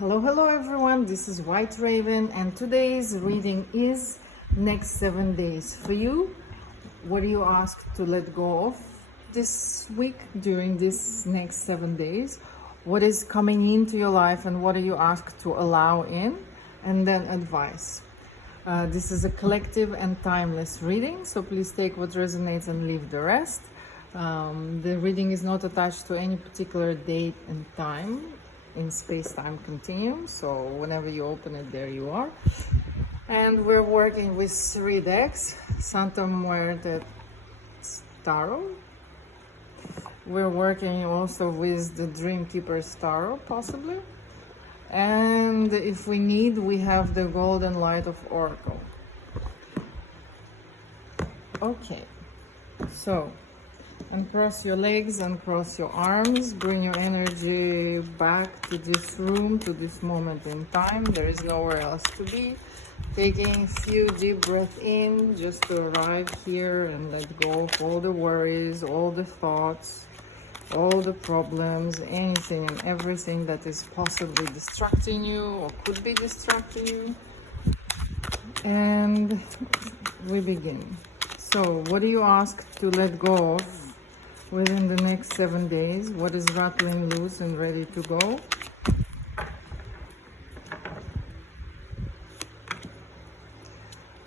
Hello, hello everyone. This is White Raven, and today's reading is next 7 days for you. What do you ask to let go of this week during this next 7 days? What is coming into your life, and what do you ask to allow in? And then advice. This is a collective and timeless reading, so please take what resonates and leave the rest. The reading is not attached to any particular date and time in space-time continuum, so whenever you open it, there you are. And we're working with 3 decks, Santa Muerte Tarot. We're working also with the Dream Keeper's Tarot, possibly. And if we need, we have the Golden Light of Oracle. Okay, so uncross your legs, uncross your arms, bring your energy back to this room, to this moment in time. There is nowhere else to be. Taking a few deep breaths in just to arrive here and let go of all the worries, all the thoughts, all the problems, anything and everything that is possibly distracting you or could be distracting you. And we begin. So, what do you ask to let go of within the next 7 days? What is rattling loose and ready to go?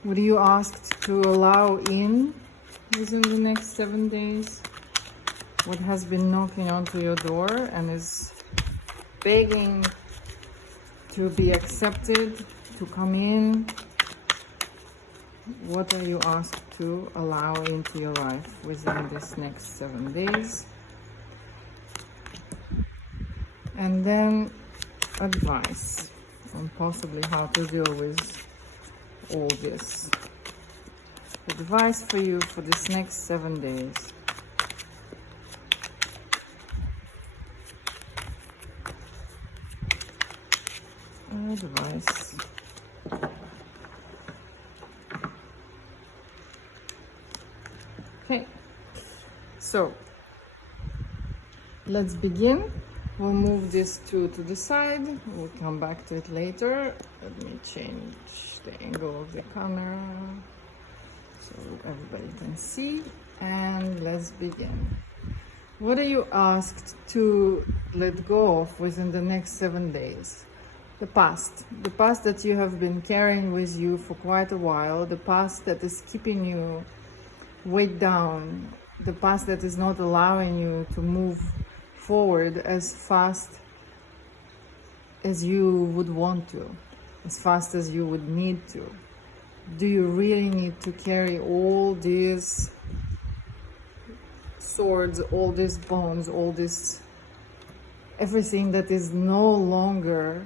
What do you ask to allow in within the next 7 days? What has been knocking onto your door and is begging to be accepted, to come in? What are you asked to allow into your life within this next 7 days? And then advice on possibly how to deal with all this. Advice for you for this next 7 days. Advice. Okay, so let's begin. We'll move this to the side. We'll come back to it later. Let me change the angle of the camera so everybody can see. And let's begin. What are you asked to let go of within the next 7 days? The past that you have been carrying with you for quite a while, the past that is keeping you weighed down, the past that is not allowing you to move forward as fast as you would want to, as fast as you would need to. Do you really need to carry all these swords, all these bones, all this, everything that is no longer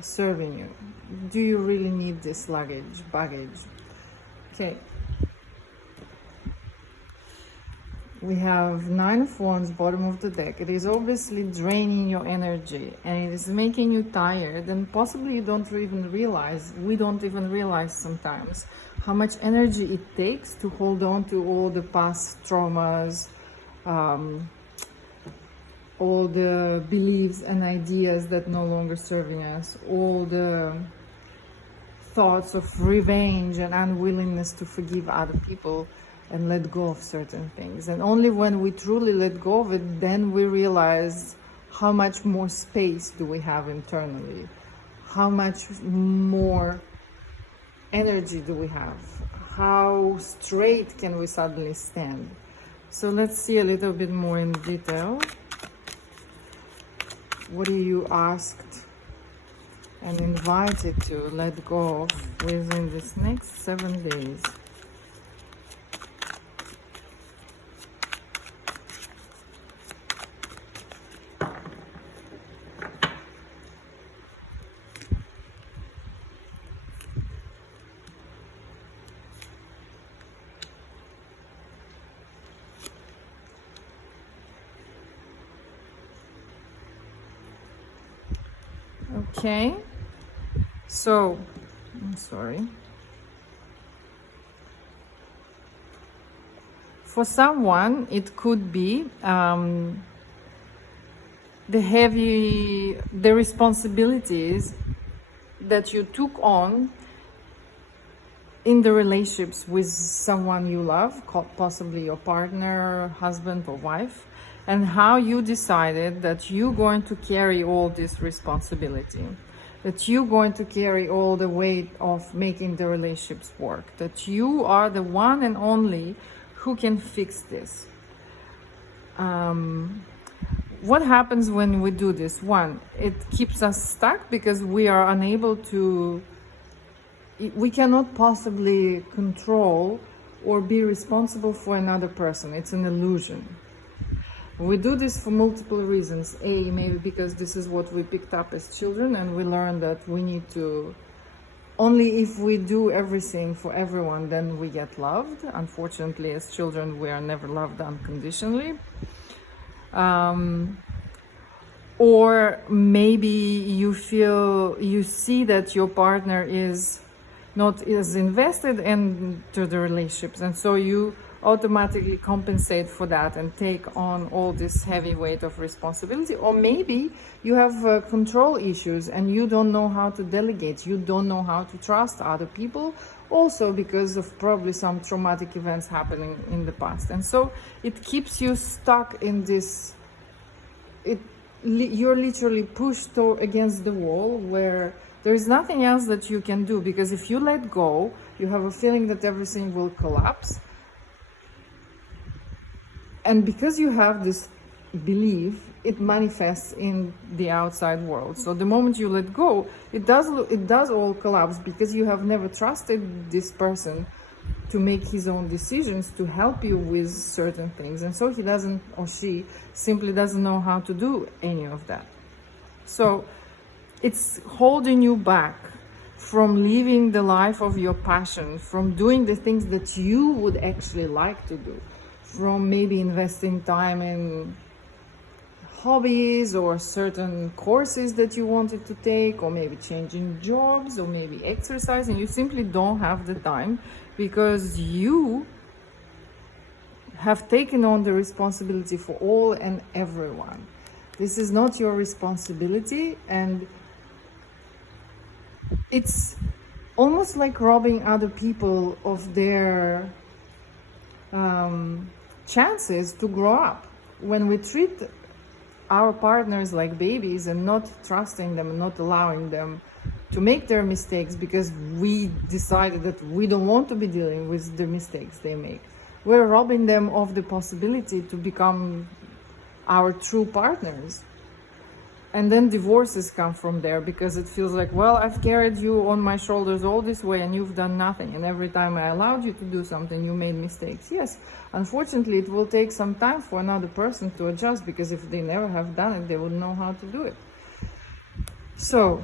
serving you? Do you really need this baggage? Okay. We have 9 of Wands, bottom of the deck. It is obviously draining your energy and it is making you tired, and possibly you don't even realize, we don't even realize sometimes how much energy it takes to hold on to all the past traumas, all the beliefs and ideas that no longer serving us, all the thoughts of revenge and unwillingness to forgive other people and let go of certain things. And only when we truly let go of it, then we realize how much more space do we have internally, how much more energy do we have, how straight can we suddenly stand. So let's see a little bit more in detail. What are you asked and invited to let go of within this next 7 days? Okay, so I'm sorry. For someone, it could be the responsibilities that you took on in the relationships with someone you love, possibly your partner, husband or wife, and how you decided that you're going to carry all this responsibility, that you're going to carry all the weight of making the relationships work, that you are the one and only who can fix this. What happens when we do this? One, it keeps us stuck because we are unable to, we cannot possibly control or be responsible for another person. It's an illusion. We do this for multiple reasons. A, maybe because this is what we picked up as children, and we learned that we need to, only if we do everything for everyone, then we get loved. Unfortunately, as children, we are never loved unconditionally. Or maybe you see that your partner is not as invested into the relationships, and so you automatically compensate for that and take on all this heavy weight of responsibility. Or maybe you have control issues and you don't know how to delegate, you don't know how to trust other people, also because of probably some traumatic events happening in the past, and so it keeps you stuck in this, you're literally pushed against the wall where there is nothing else that you can do, because if you let go, you have a feeling that everything will collapse. And because you have this belief, it manifests in the outside world. So the moment you let go, it does all collapse, because you have never trusted this person to make his own decisions, to help you with certain things. And so he doesn't, or she simply doesn't know how to do any of that. So it's holding you back from living the life of your passion, from doing the things that you would actually like to do, from maybe investing time in hobbies or certain courses that you wanted to take, or maybe changing jobs, or maybe exercising. You simply don't have the time because you have taken on the responsibility for all and everyone. This is not your responsibility, and it's almost like robbing other people of their chances to grow up. When we treat our partners like babies and not trusting them and not allowing them to make their mistakes because we decided that we don't want to be dealing with the mistakes they make, we're robbing them of the possibility to become our true partners. And then divorces come from there, because it feels like, well, I've carried you on my shoulders all this way and you've done nothing, and every time I allowed you to do something, you made mistakes. Yes, unfortunately, it will take some time for another person to adjust, because if they never have done it, they wouldn't know how to do it. So,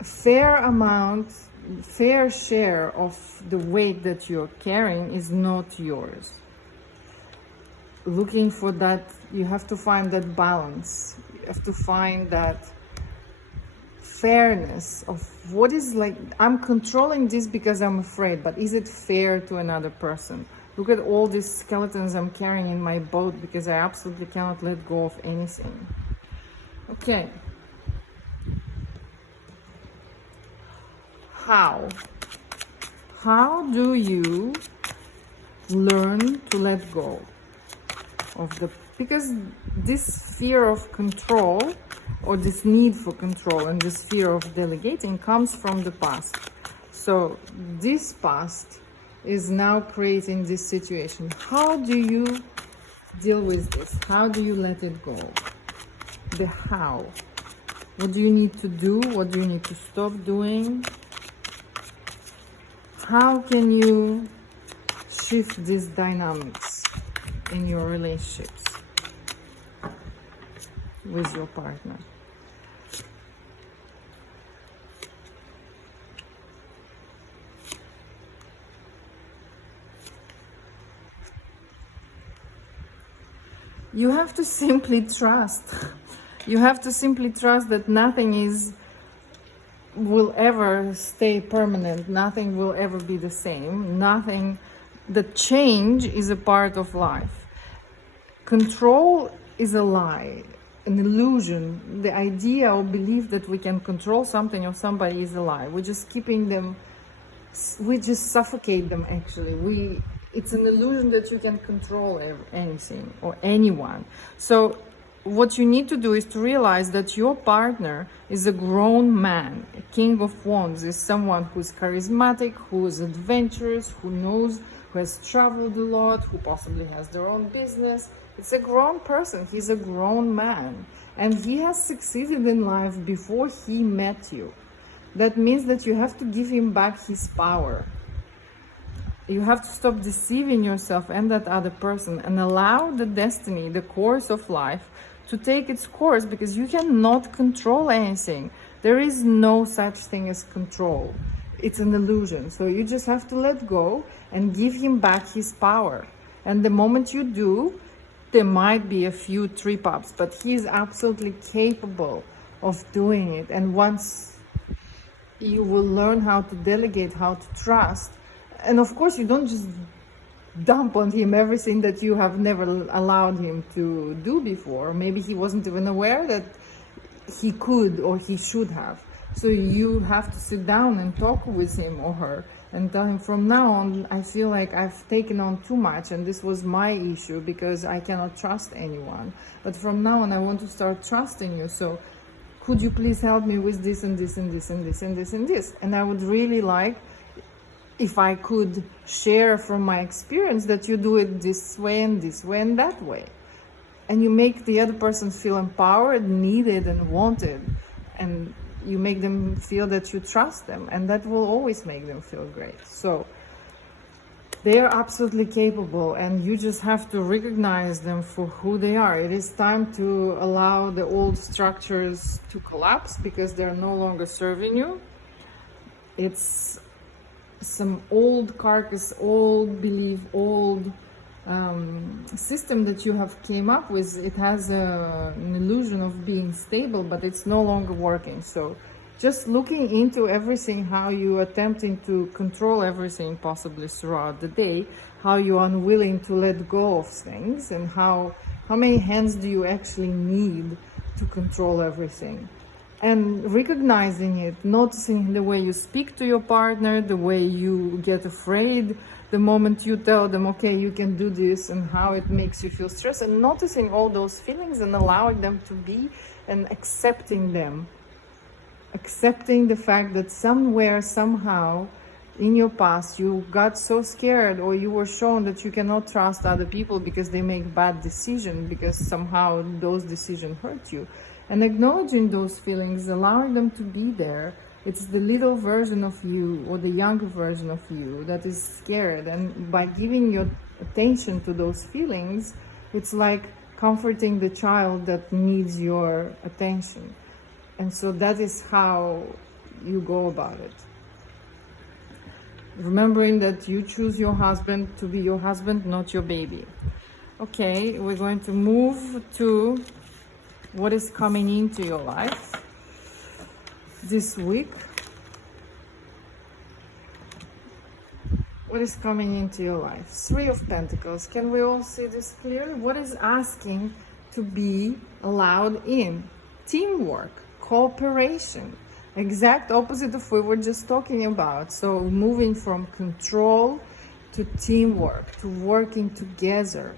fair share of the weight that you're carrying is not yours. Looking for that, you have to find that balance. You have to find that fairness of what is, like, I'm controlling this because I'm afraid, but is it fair to another person? Look at all these skeletons I'm carrying in my boat because I absolutely cannot let go of anything. Okay. How do you learn to let go of the, because this fear of control, or this need for control, and this fear of delegating comes from the past. So this past is now creating this situation. How do you deal with this? How do you let it go? The how. What do you need to do? What do you need to stop doing? How can you shift these dynamics in your relationships with your partner? You have to simply trust. You have to simply trust that nothing will ever stay permanent. Nothing will ever be the same. The change is a part of life. Control is a lie. an illusion. The idea or belief that we can control something or somebody is a lie. We're just keeping them, we just suffocate them actually. It's an illusion that you can control anything or anyone. So what you need to do is to realize that your partner is a grown man. A king of wands is someone who's charismatic, who is adventurous, who knows, who has traveled a lot, who possibly has their own business. It's a grown person. He's a grown man, and he has succeeded in life before he met you. That means that you have to give him back his power. You have to stop deceiving yourself and that other person and allow the destiny, the course of life, to take its course, because you cannot control anything. There is no such thing as control. It's an illusion. So you just have to let go and give him back his power. And the moment you do, there might be a few trip-ups, but he is absolutely capable of doing it. And once you will learn how to delegate, how to trust, and of course you don't just dump on him everything that you have never allowed him to do before. Maybe he wasn't even aware that he could or he should have. So you have to sit down and talk with him or her and tell him, from now on, I feel like I've taken on too much and this was my issue because I cannot trust anyone. But from now on, I want to start trusting you. So could you please help me with this and this and this and this and this and this? And I would really like, if I could share from my experience, that you do it this way and that way. And you make the other person feel empowered, needed and wanted. And you make them feel that you trust them. And that will always make them feel great. So they are absolutely capable, and you just have to recognize them for who they are. It is time to allow the old structures to collapse because they're no longer serving you. It's some old carcass, old belief, old system that you have came up with. It has an illusion of being stable, but it's no longer working. So just looking into everything, how you attempting to control everything possibly throughout the day, how you're unwilling to let go of things, and how many hands do you actually need to control everything. And recognizing it, noticing the way you speak to your partner, the way you get afraid the moment you tell them, okay, you can do this, and how it makes you feel stressed, and noticing all those feelings and allowing them to be, and accepting them. Accepting the fact that somewhere, somehow, in your past, you got so scared, or you were shown that you cannot trust other people because they make bad decisions, because somehow those decisions hurt you. And acknowledging those feelings, allowing them to be there. It's the little version of you, or the younger version of you, that is scared. And by giving your attention to those feelings, it's like comforting the child that needs your attention. And so that is how you go about it. Remembering that you choose your husband to be your husband, not your baby. Okay, we're going to move to what is coming into your life this week. What is coming into your life? Three of Pentacles. Can we all see this clearly? What is asking to be allowed in? Teamwork, cooperation. Exact opposite of what we were just talking about. So moving from control to teamwork, to working together.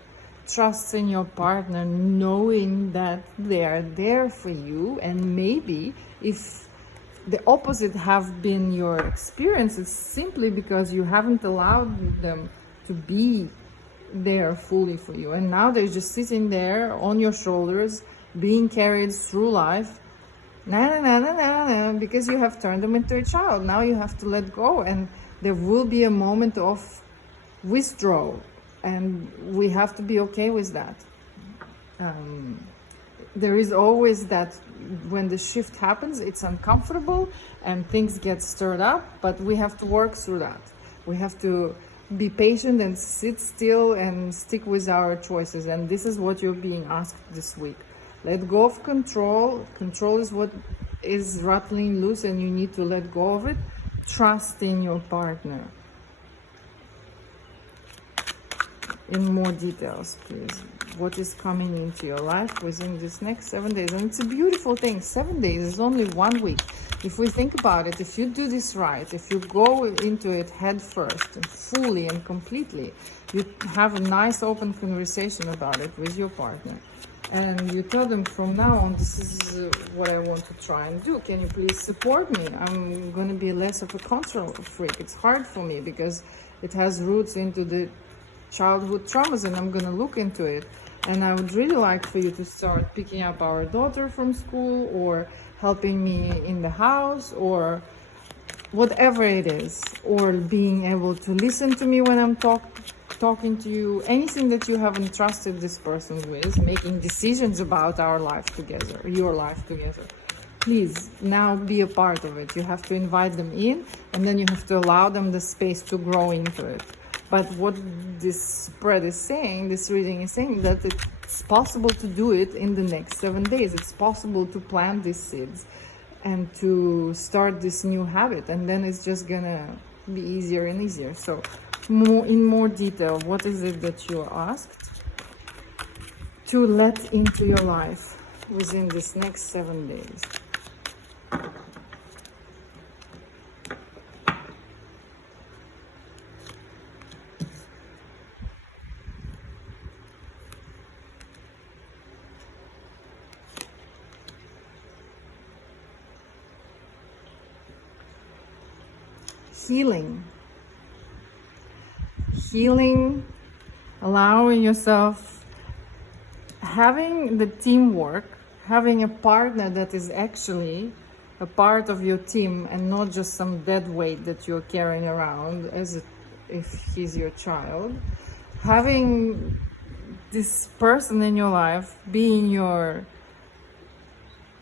Trusting your partner, knowing that they are there for you. And maybe if the opposite have been your experiences, simply because you haven't allowed them to be there fully for you, and now they're just sitting there on your shoulders, being carried through life, because you have turned them into a child. Now you have to let go, and there will be a moment of withdrawal. And we have to be okay with that. There is always that when the shift happens, it's uncomfortable and things get stirred up, but we have to work through that. We have to be patient and sit still and stick with our choices. And this is what you're being asked this week. Let go of control. Control is what is rattling loose, and you need to let go of it. Trust in your partner. in more details, please. What is coming into your life within this next 7 days? And it's a beautiful thing. 7 days is only 1 week. If we think about it, if you do this right, if you go into it head first and fully and completely, you have a nice open conversation about it with your partner. And you tell them, from now on, this is what I want to try and do. Can you please support me? I'm going to be less of a control freak. It's hard for me because it has roots into the childhood traumas, and I'm going to look into it. And I would really like for you to start picking up our daughter from school, or helping me in the house, or whatever it is, or being able to listen to me when I'm talking to you, anything that you haven't trusted this person with, making decisions about our life together, your life together. Please now be a part of it. You have to invite them in, and then you have to allow them the space to grow into it. But what this spread is saying, this reading is saying, that it's possible to do it in the next 7 days. It's possible to plant these seeds and to start this new habit, and then it's just gonna be easier and easier. So in more detail, what is it that you are asked to let into your life within this next 7 days? Healing, allowing yourself, having the teamwork, having a partner that is actually a part of your team and not just some dead weight that you're carrying around as if he's your child. Having this person in your life being your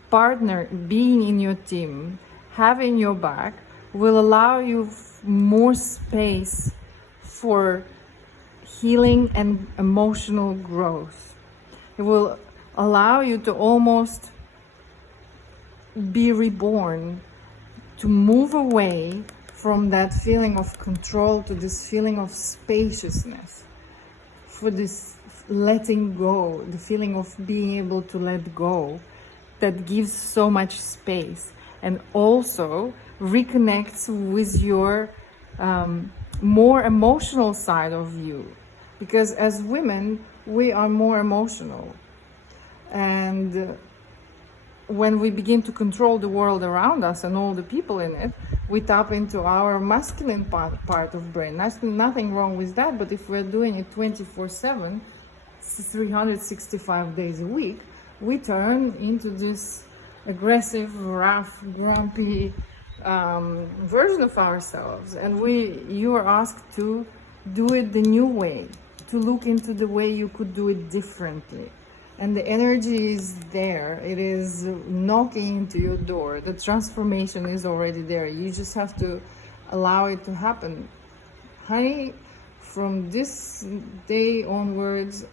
partner, being in your team, having your back, will allow you more space for healing and emotional growth. It will allow you to almost be reborn, to move away from that feeling of control to this feeling of spaciousness, for this letting go, the feeling of being able to let go, that gives so much space, and also reconnects with your more emotional side of you, because as women we are more emotional, and when we begin to control the world around us and all the people in it, we tap into our masculine part of brain. There's nothing wrong with that, but if we're doing it 24/7, 365 days a week, we turn into this aggressive, rough, grumpy version of ourselves. And you are asked to do it the new way, to look into the way you could do it differently. And the energy is there. It is knocking into your door. The transformation is already there. You just have to allow it to happen. Honey, from this day onwards,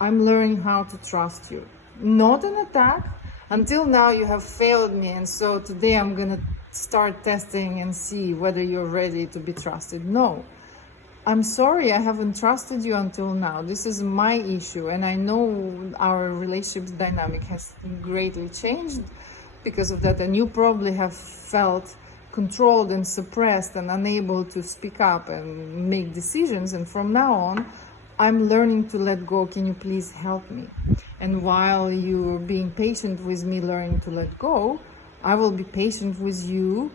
I'm learning how to trust you. Not an attack. Until now you have failed me, and so today I'm gonna start testing and see whether you're ready to be trusted. No, I'm sorry I haven't trusted you until now. This is my issue, and I know our relationship's dynamic has greatly changed because of that, and you probably have felt controlled and suppressed and unable to speak up and make decisions. And from now on, I'm learning to let go. Can you please help me? And while you're being patient with me learning to let go, I will be patient with you,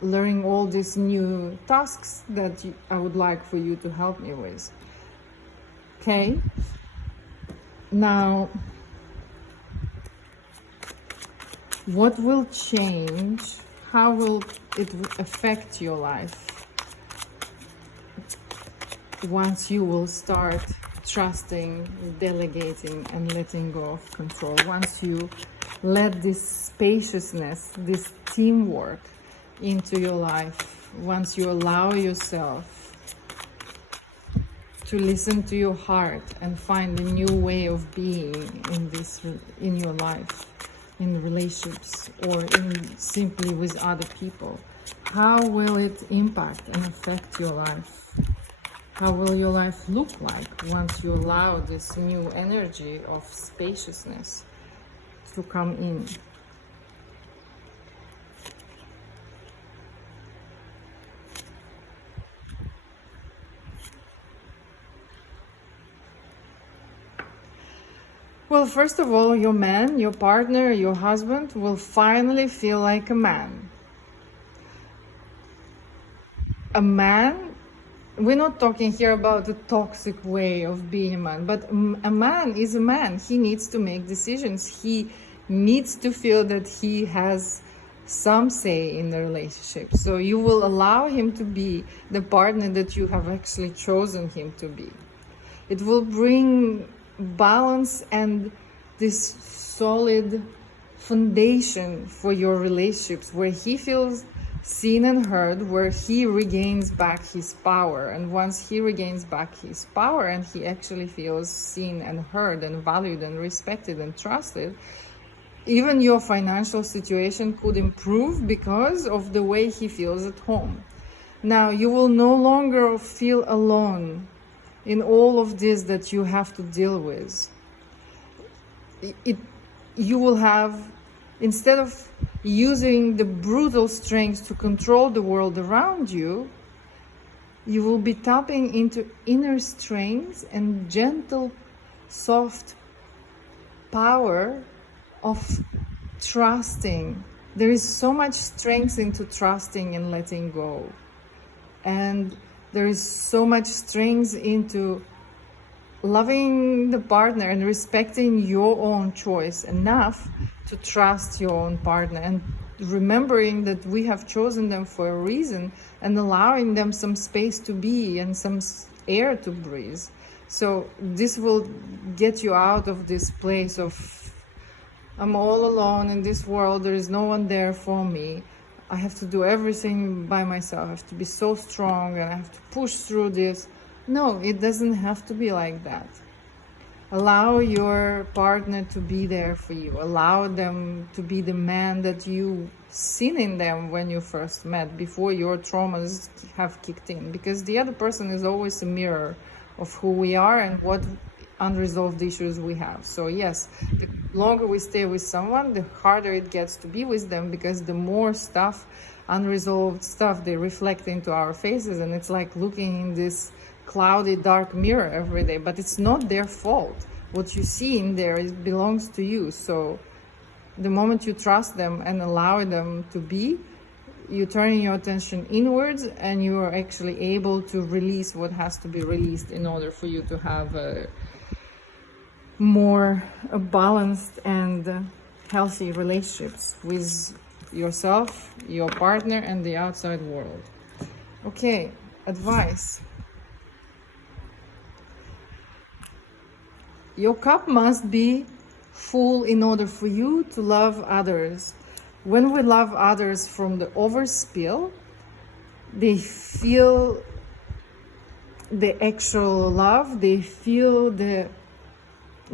learning all these new tasks that I would like for you to help me with. Okay? Now, what will change? How will it affect your life once you will start trusting, delegating, and letting go of control? Once you let this spaciousness, this teamwork into your life, once you allow yourself to listen to your heart and find a new way of being in your life, in relationships, or simply with other people, how will it impact and affect your life? How will your life look like once you allow this new energy of spaciousness to come in? Well, first of all, your man, your partner, your husband will finally feel like a man. A man, we're not talking here about the toxic way of being a man, but a man is a man. He needs to make decisions. He needs to feel that he has some say in the relationship. So you will allow him to be the partner that you have actually chosen him to be. It will bring balance and this solid foundation for your relationships, where he feels seen and heard, where he regains back his power. And once he regains back his power and he actually feels seen and heard and valued and respected and trusted, even your financial situation could improve because of the way he feels at home. Now you will no longer feel alone in all of this that you have to deal with. You will have, instead of using the brutal strength to control the world around you, you will be tapping into inner strength and gentle, soft power of trusting. There is so much strength into trusting and letting go. And there is so much strength into loving the partner and respecting your own choice enough to trust your own partner, and remembering that we have chosen them for a reason and allowing them some space to be and some air to breathe. So this will get you out of this place of, I'm all alone in this world, there is no one there for me, I have to do everything by myself, I have to be so strong and I have to push through this. No, it doesn't have to be like that. Allow your partner to be there for you. Allow them to be the man that you seen in them when you first met, before your traumas have kicked in. Because the other person is always a mirror of who we are and what unresolved issues we have. So yes, the longer we stay with someone, the harder it gets to be with them, because the more stuff, unresolved stuff, they reflect into our faces, and it's like looking in this cloudy dark mirror every day. But it's not their fault. What you see in there, it belongs to you. So the moment you trust them and allow them to be, you turn your attention inwards and you are actually able to release what has to be released in order for you to have a more balanced and healthy relationships with yourself, your partner, and the outside world. Okay, advice. Your cup must be full in order for you to love others. When we love others from the overspill, they feel the actual love, they feel the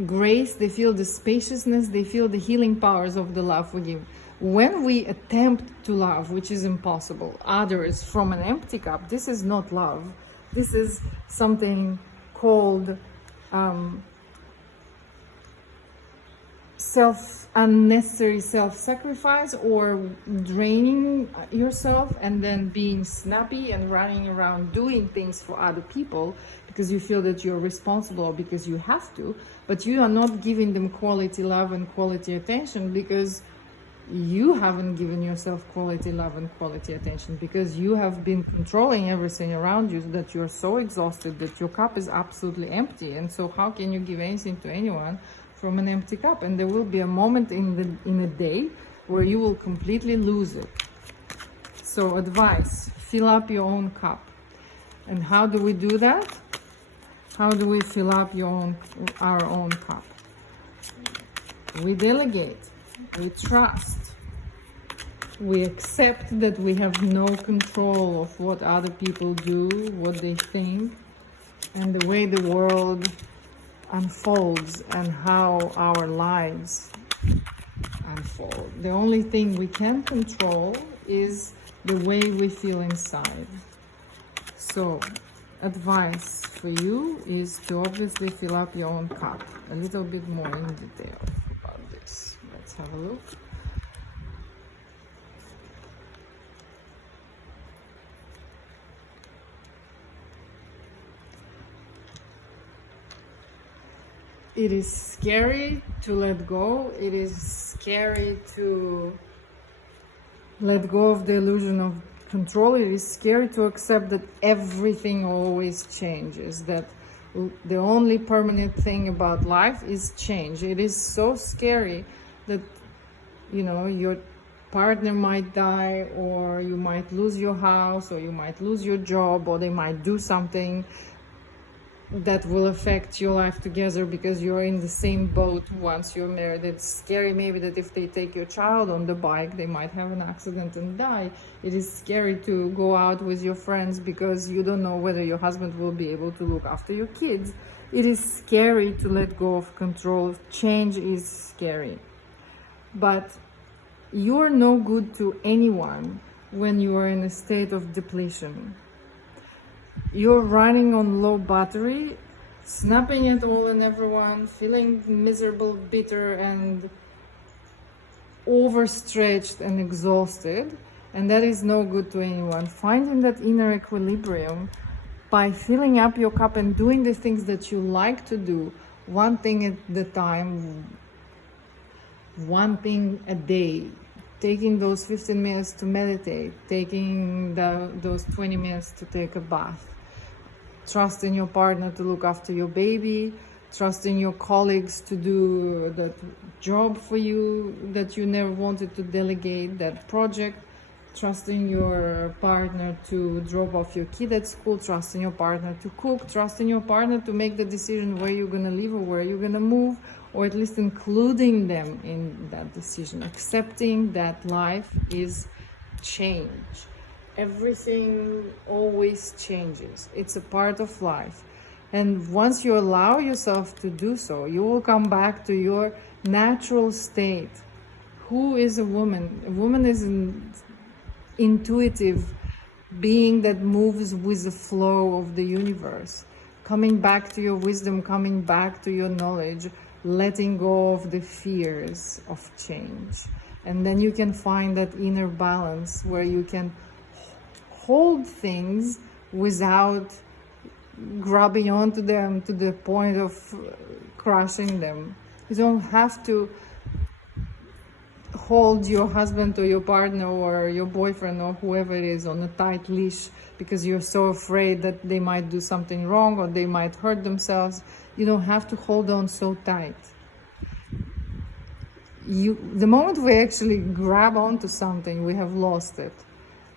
grace, they feel the spaciousness, they feel the healing powers of the love we give. When we attempt to love, which is impossible, others from an empty cup, this is not love. This is something called unnecessary self-sacrifice, or draining yourself and then being snappy and running around doing things for other people because you feel that you're responsible or because you have to, but you are not giving them quality love and quality attention because you haven't given yourself quality love and quality attention, because you have been controlling everything around you, that you're so exhausted that your cup is absolutely empty. And so how can you give anything to anyone from an empty cup? And there will be a moment in a day where you will completely lose it. So advice, fill up your own cup. And how do we do that? How do we fill up our own cup? We delegate, we trust, we accept that we have no control of what other people do, what they think, and the way the world unfolds and how our lives unfold. The only thing we can control is the way we feel inside. So advice for you is to obviously fill up your own cup a little bit more in detail about this. Let's have a look. It is scary to let go. It is scary to let go of the illusion of control. It is scary to accept that everything always changes, that the only permanent thing about life is change. It is so scary that, you know, your partner might die, or you might lose your house, or you might lose your job, or they might do something that will affect your life together because you're in the same boat once you're married. It's scary maybe that if they take your child on the bike, they might have an accident and die. It is scary to go out with your friends because you don't know whether your husband will be able to look after your kids. It is scary to let go of control. Change is scary. But you're no good to anyone when you are in a state of depletion. You're running on low battery, snapping at all and everyone, feeling miserable, bitter, and overstretched and exhausted, and that is no good to anyone. Finding that inner equilibrium by filling up your cup and doing the things that you like to do, one thing at the time, one thing a day. Taking those 15 minutes to meditate, taking those 20 minutes to take a bath, trusting your partner to look after your baby, trusting your colleagues to do that job for you that you never wanted to delegate, that project, trusting your partner to drop off your kid at school, trusting your partner to cook, trusting your partner to make the decision where you're going to live or where you're going to move, or at least including them in that decision, accepting that life is change. Everything always changes. It's a part of life. And once you allow yourself to do so, you will come back to your natural state. Who is a woman? A woman is an intuitive being that moves with the flow of the universe. Coming back to your wisdom, coming back to your knowledge, letting go of the fears of change. And then you can find that inner balance where you can hold things without grabbing onto them to the point of crushing them. You don't have to hold your husband or your partner or your boyfriend or whoever it is on a tight leash because you're so afraid that they might do something wrong or they might hurt themselves. You don't have to hold on so tight. The moment we actually grab onto something, we have lost it.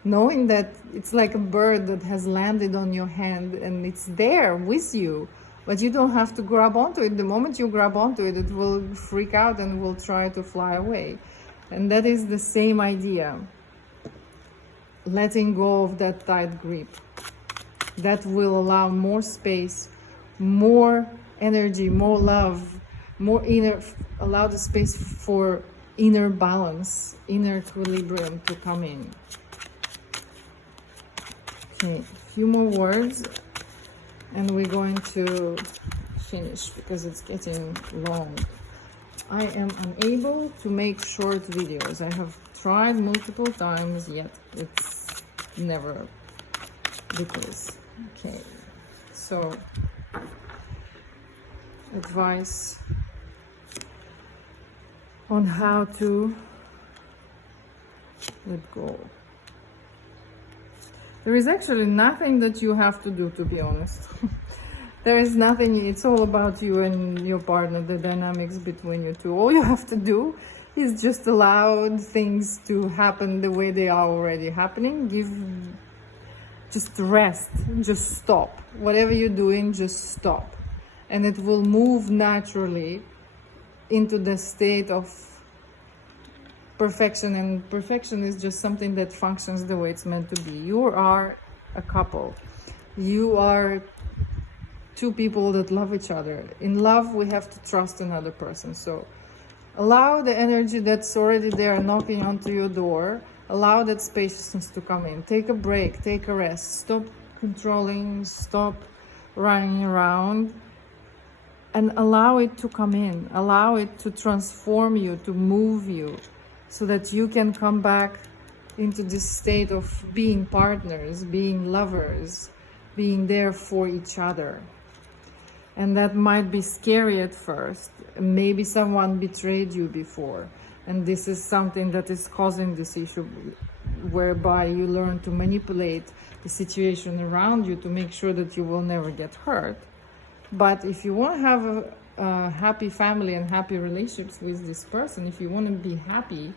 Knowing that it's like a bird that has landed on your hand and it's there with you, but you don't have to grab onto it. The moment you grab onto it, it will freak out and will try to fly away. And that is the same idea. Letting go of that tight grip. That will allow more space, more energy, more love, more allow the space for inner balance, inner equilibrium to come in. Okay, a few more words and we're going to finish because it's getting long. I am unable to make short videos. I have tried multiple times, yet it's never the case. Okay, so advice on how to let go. There is actually nothing that you have to do, to be honest. There is nothing, it's all about you and your partner, the dynamics between you two. All you have to do is just allow things to happen the way they are already happening. Just rest, just stop. Whatever you're doing, just stop. And it will move naturally into the state of perfection, and perfection is just something that functions the way it's meant to be. You are a couple. You are two people that love each other. In love, we have to trust another person. So allow the energy that's already there knocking onto your door. Allow that spaciousness to come in. Take a break, take a rest. Stop controlling, stop running around, and allow it to come in, allow it to transform you, to move you, so that you can come back into this state of being partners, being lovers, being there for each other. And that might be scary at first. Maybe someone betrayed you before, and this is something that is causing this issue, whereby you learn to manipulate the situation around you to make sure that you will never get hurt. But if you want to have a happy family and happy relationships with this person, if you want to be happy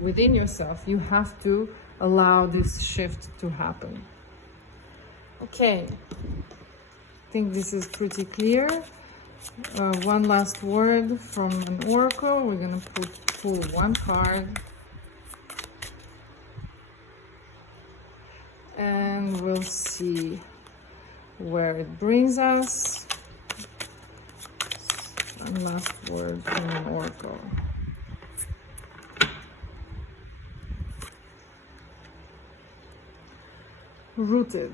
within yourself, you have to allow this shift to happen. Okay, I think this is pretty clear. One last word from an oracle. We're going to pull one card. And we'll see where it brings us. One last word from an oracle. Rooted.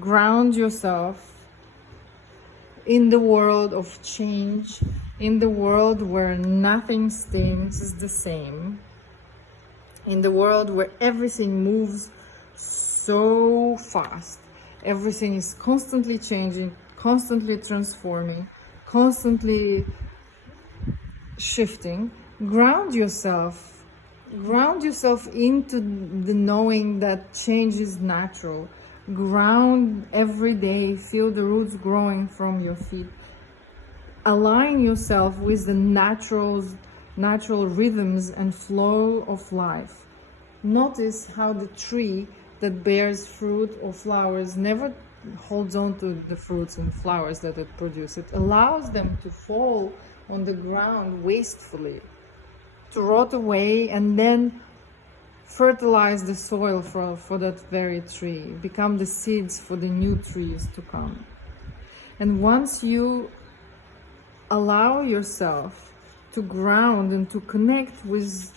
Ground yourself in the world of change, in the world where nothing stays the same, in the world where everything moves so fast, everything is constantly changing, constantly transforming, constantly shifting. Ground yourself into the knowing that change is natural. Ground every day, feel the roots growing from your feet. Align yourself with the natural rhythms and flow of life. Notice how the tree that bears fruit or flowers never holds on to the fruits and flowers that it produces. It allows them to fall on the ground wastefully, to rot away, and then fertilize the soil for that very tree, become the seeds for the new trees to come. And once you allow yourself to ground and to connect with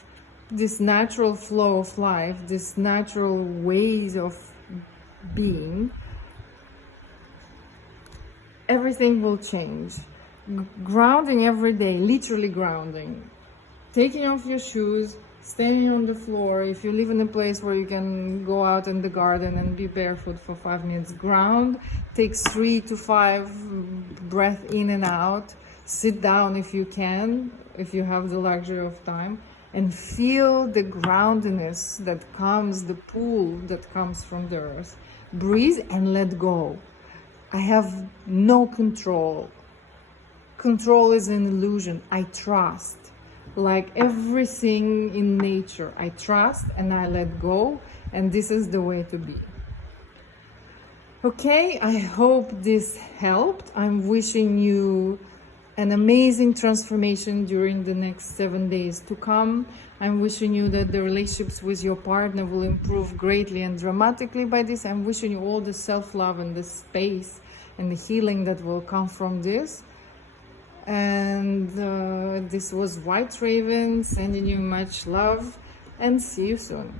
this natural flow of life, this natural ways of being, everything will change. Grounding every day, literally grounding, taking off your shoes, standing on the floor. If you live in a place where you can go out in the garden and be barefoot for 5 minutes, ground. Takes 3 to 5 breaths in and out. Sit down if you can, if you have the luxury of time, and feel the groundedness that comes, the pull that comes from the earth. Breathe and let go. I have no control. Control is an illusion. I trust. Like everything in nature, I trust and I let go, and this is the way to be. Okay, I hope this helped. I'm wishing you an amazing transformation during the next 7 days to come. I'm wishing you that the relationships with your partner will improve greatly and dramatically by this. I'm wishing you all the self-love and the space and the healing that will come from this. And this was White Raven, sending you much love, and see you soon.